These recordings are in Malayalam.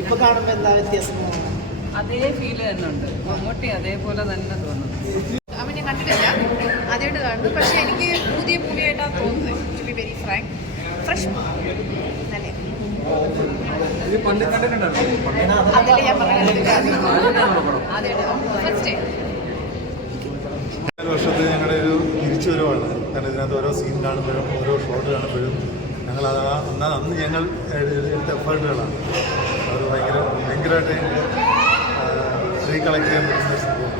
ഇപ്പൊ കാണുമ്പോൾ എന്താ വ്യത്യാസം? അതേ ഫീല് തന്നെ ഉണ്ട്. മമ്മൂട്ടി അതേപോലെ തന്നെ തോന്നുന്നു. അവൻ ഞാൻ കണ്ടിട്ടില്ല, ആദ്യമായിട്ട് കാണുന്നു. പക്ഷെ എനിക്ക് പുതിയ മൂവിയായിട്ടാണ് തോന്നുന്നത്. To be very frank, fresh നല്ല. അതല്ലേ ഞാൻ പറഞ്ഞത്, ആദ്യമായിട്ട് ഫസ്റ്റ് ടൈം. 4 വർഷത്തെ ഞങ്ങളുടെ ഒരു തിരിച്ചുവരവാണ്. കാരണം ഇതിനകത്ത് ഓരോ സീൻ കാണുമ്പോഴും ഓരോ ഷോട്ട് കാണുമ്പോഴും ഞങ്ങൾ അന്ന് ഞങ്ങൾ എടുത്ത എഫേർട്ടുകളാണ്. അത് ഭയങ്കരമായിട്ട് റീകളക്ട് ചെയ്യാൻ പറ്റുന്ന സംഭവം.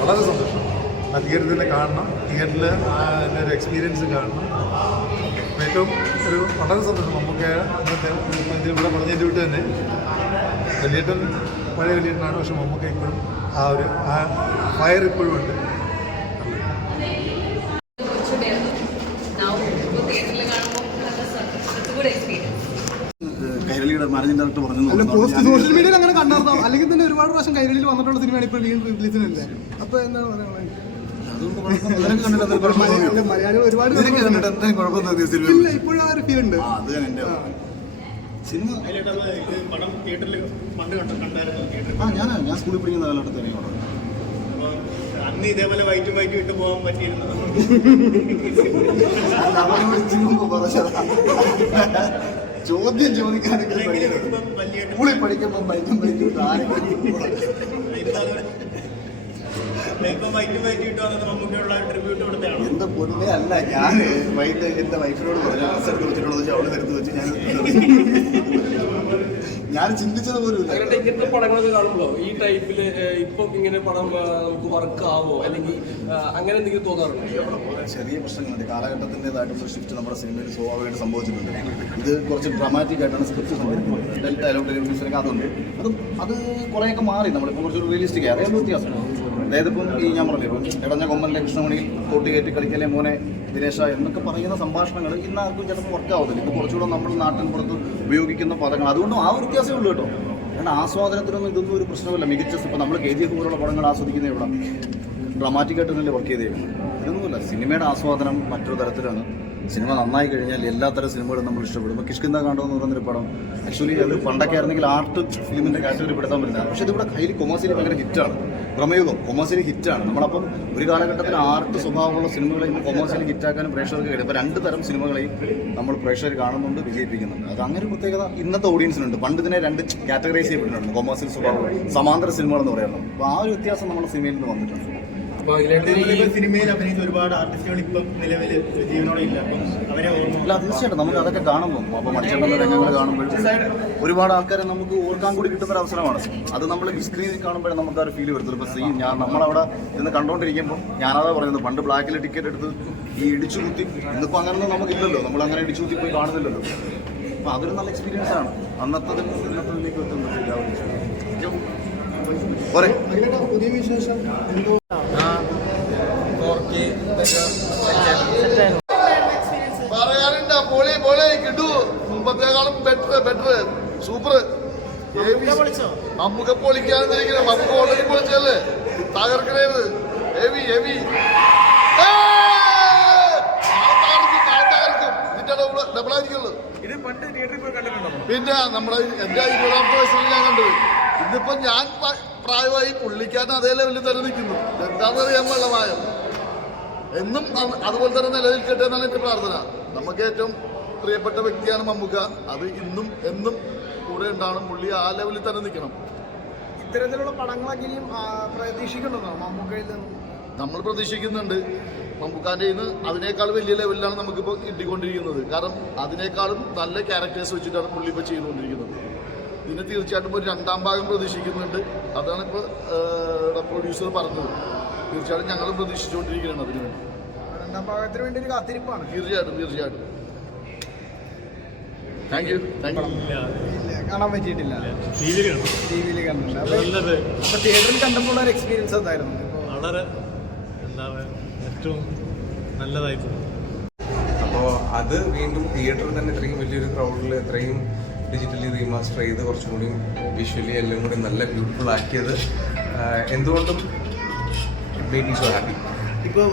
വളരെ സന്തോഷം. ആ തിയേറ്ററിൽ തന്നെ കാണണം, തിയേറ്ററിൽ എൻ്റെ ഒരു എക്സ്പീരിയൻസ് കാണണം. ഏറ്റവും വളരെ സന്തോഷം. നമുക്ക് ഇവിടെ പറഞ്ഞതിൻ്റെ വിട്ട് തന്നെ വലിയേട്ടൻ പഴയ വലിയേട്ടനാണ്. പക്ഷെ നമുക്ക് ഇപ്പോഴും ആ ഫയർ ഇപ്പോഴും ഉണ്ട്. കൈരളിയുടെ മാനേജിംഗ് ഡയറക്ടർ പറഞ്ഞു സോഷ്യൽ മീഡിയയിൽ അങ്ങനെ കണ്ടാർന്നോ? അല്ലെങ്കിൽ തന്നെ ഒരുപാട് പ്രാവശ്യം കൈരളിയിൽ വന്നിട്ടുള്ള സിനിമയാണ് ഇപ്പോൾ റിലീസിനല്ലേ? അപ്പൊ എന്താണ് പറയുന്നത്? മലയാളികൾ ഒരുപാട് ഇല്ല, ഇപ്പോഴും ആ ഒരു ഫീൽ ഉണ്ട്. സിനിമ ഞാൻ സ്കൂളിൽ പഠിക്കുന്ന കാലഘട്ടത്തിൽ ഇറങ്ങിയോളൂ. അന്ന് ഇതേപോലെ വൈറ്റും ഇട്ട് പോകാൻ പറ്റിയിരുന്നു. ചോദ്യം ചോദിക്കാനൊക്കെ സ്കൂളിൽ പഠിക്കുമ്പോൾ വൈറ്റും ഇട്ട് ആരും എന്റെ പൊന്നേ അല്ല. ഞാൻ വൈകിട്ട് എന്റെ വൈഫിനോട് പറഞ്ഞു റിസൾട്ട് വെച്ചിട്ടുള്ളത് അവള് വരുത്ത് വെച്ച് ഞാൻ ചിന്തിച്ചത് പോലും ഇല്ല. ഇങ്ങനത്തെ പടങ്ങളൊക്കെ കാണുമ്പോ ഈ ടൈപ്പില് ഇപ്പം ഇങ്ങനെ പടം നമുക്ക് വർക്ക് ആവോ അല്ലെങ്കിൽ അങ്ങനെ എന്തെങ്കിലും തോന്നാറുണ്ടോ? ചെറിയ പ്രശ്നങ്ങളുണ്ട്. കാലഘട്ടത്തിൻ്റെതായിട്ടുള്ള ഷിഫ്റ്റ് നമ്മുടെ സിനിമയിൽ സ്വാഭാവികമായിട്ട് സംഭവിച്ചിട്ടുണ്ട്. ഇത് കുറച്ച് ഡ്രാമാറ്റിക് ആയിട്ടാണ് സ്ക്രിപ്റ്റ് സംഭവിക്കുന്നത്. ഡയലോഗ് ഡെലിവറീസിനൊക്കെ അതുണ്ട്. അത് കുറേയൊക്കെ മാറി. നമ്മളിപ്പോൾ കുറച്ചൊരു റിയലിസ്റ്റിക് അറിയാൻ വ്യത്യാസം. അതായത് ഇപ്പം ഈ ഞാൻ പറഞ്ഞു ഇപ്പം ഇടഞ്ഞ കൊമ്മലിലെ കൃഷ്ണമണിയിൽ തോട്ടി കയറ്റി കളിക്കലെ മോനെ ദിനേശ എന്നൊക്കെ പറയുന്ന സംഭാഷണങ്ങൾ ഇന്ന് ആർക്കും ചിലപ്പോൾ വർക്കാവുന്നില്ല. ഇപ്പോൾ കുറച്ചുകൂടെ നമ്മൾ നാട്ടിൻ പുറത്ത് ഉപയോഗിക്കുന്ന പദങ്ങൾ, അതുകൊണ്ട് ആ ഒരു വ്യത്യാസമേ ഉള്ളൂ കേട്ടോ. കാരണം ആസ്വാദനത്തിനൊന്നും ഇതൊന്നും ഒരു പ്രശ്നമില്ല. മികച്ച ഇപ്പോൾ നമ്മൾ KGF പോലുള്ള പടങ്ങൾ ആസ്വദിക്കുന്ന ഇവിടെ ഡ്രാമാറ്റിക്കായിട്ട് തന്നെ വർക്ക് ചെയ്തേക്കുന്നത്. ഇതൊന്നുമില്ല. സിനിമയുടെ ആസ്വാദനം മറ്റൊരു തരത്തിലാണ്. സിനിമ നന്നായി കഴിഞ്ഞാൽ എല്ലാത്തരം സിനിമകളും നമ്മൾ ഇഷ്ടപ്പെടും. ഇപ്പോൾ കിഷ്കിന്ദ കാണ്ഡോ എന്ന് പറയുന്നൊരു പടം ആക്ച്വലി അത് പണ്ടൊക്കെ ആയിരുന്നെങ്കിൽ ആർട്ട് ഫിലിമിൻ്റെ കാറ്റഗറി പെടുത്താൻ പറ്റില്ല. പക്ഷേ ഇതിവിടെ ഹൈലി കൊമേഴ്സ്യലി ഭയങ്കര ഹിറ്റാണ്. പ്രമേയുഗം കൊമേഴ്സ്യലി ഹിറ്റാണ്. നമ്മളപ്പം ഒരു കാലഘട്ടത്തിൽ ആർട്ട് സ്വഭാവമുള്ള സിനിമകളെ ഇന്ന് കൊമേഴ്സ്യലി ഹിറ്റാക്കാനും പ്രേക്ഷകർക്ക് കഴിയും. അപ്പോൾ 2 തരം സിനിമകളെയും നമ്മൾ പ്രേക്ഷകർ കാണുന്നുണ്ട്, വിജയിപ്പിക്കുന്നുണ്ട്. അത് അങ്ങനെ ഒരു പ്രത്യേകത ഇന്നത്തെ ഓഡിയൻസിനുണ്ട്. പണ്ട് ഇതിനെ 2 കാറ്റഗറൈസ് ചെയ്യപ്പെട്ടിട്ടുണ്ട്. കൊമേഴ്സ്യൽ സ്വഭാവം, സമാന്തര സിനിമകളെന്ന് പറയുന്നത്. അപ്പോൾ ആ ഒരു വ്യത്യാസം നമ്മുടെ സിനിമയിൽ നിന്ന് വന്നിട്ടുണ്ട്. സിനിമയിൽ അഭിനയിച്ച ഒരുപാട് ആർട്ടിസ്റ്റുകൾ ഇപ്പം നിലവിൽ ജീവനോടെ ഇല്ല. അല്ല, തീർച്ചയായിട്ടും നമുക്ക് അതൊക്കെ കാണുമ്പോൾ അപ്പോൾ മണിച്ചേട്ടൻ്റെ രംഗങ്ങൾ കാണുമ്പോൾ ഒരുപാട് ആൾക്കാരെ നമുക്ക് ഓർക്കാൻ കൂടി കിട്ടുന്ന ഒരു അവസരമാണ്. അത് നമ്മൾ സ്ക്രീനിൽ കാണുമ്പോഴേ നമുക്ക് ആ ഒരു ഫീൽ വരുത്തുള്ളൂ. ഇപ്പോൾ നമ്മളവിടെ ഇന്ന് കണ്ടുകൊണ്ടിരിക്കുമ്പോൾ ഞാനതാ പറയുന്നത്, പണ്ട് ബ്ലാക്കിൽ ടിക്കറ്റ് എടുത്ത് ഈ ഇടിച്ചു കുത്തി, ഇന്നിപ്പോൾ അങ്ങനെയൊന്നും നമുക്കില്ലല്ലോ. നമ്മളങ്ങനെ ഇടിച്ചു കുത്തി പോയി കാണുന്നില്ലല്ലോ. അപ്പോൾ അതൊരു നല്ല എക്സ്പീരിയൻസ് ആണ്. അന്നത്തതിൽ ഇന്നത്തതിലേക്ക് എത്തുന്നത് പോരെ. പുതിയ വിശേഷം പറയാനുണ്ട പൊളി പൊളി കിട്ടു. മുമ്പത്തേക്കാളും ബെറ്റർ സൂപ്പർ. നമുക്ക് പൊളിക്കാനെന്നിരിക്കുന്നത് നമുക്ക് ഓൾറെഡി പൊളിച്ചല്ലേ. തകർക്കണേത് ഹെവി ഹെവി ഡബിളായിരിക്കുള്ളൂ. പിന്നെ നമ്മളെ എന്റെ 20ാമത്തെ വയസ്സിൽ ഞാൻ കണ്ടത്. ഇന്നിപ്പം ഞാൻ പ്രായമായി, പുള്ളിക്കാരൻ അതേ ലെവലിൽ തന്നെ നിൽക്കുന്നു. എന്താണെന്ന് അറിയാൻ വെള്ളമായം എന്നും അതുപോലെ തന്നെ നിലനിൽക്കട്ടെ എന്നാണ് എൻ്റെ പ്രാർത്ഥന. നമുക്ക് ഏറ്റവും പ്രിയപ്പെട്ട വ്യക്തിയാണ് മമ്മൂക്ക. അത് ഇന്നും എന്നും കൂടെ ഉണ്ടാവണം. പുള്ളി ആ ലെവലിൽ തന്നെ നിൽക്കണം. ഇത്തരത്തിലുള്ള പടങ്ങളെങ്കിലും പ്രതീക്ഷിക്കുന്നുണ്ടോ മമ്മൂക്കയിൽ നിന്ന്? നമ്മൾ പ്രതീക്ഷിക്കുന്നുണ്ട്. മമ്മൂക്കാൻ്റെ ഇന്ന് അതിനേക്കാൾ വലിയ ലെവലിലാണ് നമുക്കിപ്പോൾ കിട്ടിക്കൊണ്ടിരിക്കുന്നത്. കാരണം അതിനേക്കാളും നല്ല ക്യാരക്ടേഴ്സ് വെച്ചിട്ടാണ് പുള്ളി ഇപ്പോൾ ചെയ്തുകൊണ്ടിരിക്കുന്നത്. ഇതിന് തീർച്ചയായിട്ടും ഒരു 2ാം ഭാഗം പ്രതീക്ഷിക്കുന്നുണ്ട്. അതാണ് ഇപ്പോൾ പ്രൊഡ്യൂസർ പറഞ്ഞത്. തീർച്ചയായിട്ടും ഞങ്ങൾ പ്രതീക്ഷിച്ചുകൊണ്ടിരിക്കുകയാണ് അതിന് വേണ്ടി. 2ാം ഭാഗത്തിന് വേണ്ടി ഒരു കാത്തിരിപ്പാണ്. തീർച്ചയായിട്ടും. Thank you. കാണാൻ പറ്റിയിട്ടില്ല, ടിവിയിൽ കണ്ടില്ല. അപ്പോൾ തിയേറ്ററിൽ കണ്ടപ്പോൾ ഒരു എക്സ്പീരിയൻസ് എന്തായിരുന്നു? വളരെ ഏറ്റവും നല്ലതായിരുന്നു. അപ്പോൾ അത് വീണ്ടും തിയേറ്ററിൽ തന്നെ ഇത്രയും വലിയൊരു ക്രൗഡിൽ ഇത്രയും ഡിജിറ്റലി റീമാസ്റ്റർ ചെയ്ത് കുറച്ചും കൂടി വിഷ്വലി എല്ലാം കൂടി നല്ല ബ്യൂട്ടിഫുൾ ആക്കിയത് എന്തുകൊണ്ടും മേക്ക് മീ സോ ഹാപ്പി. ഇപ്പോൾ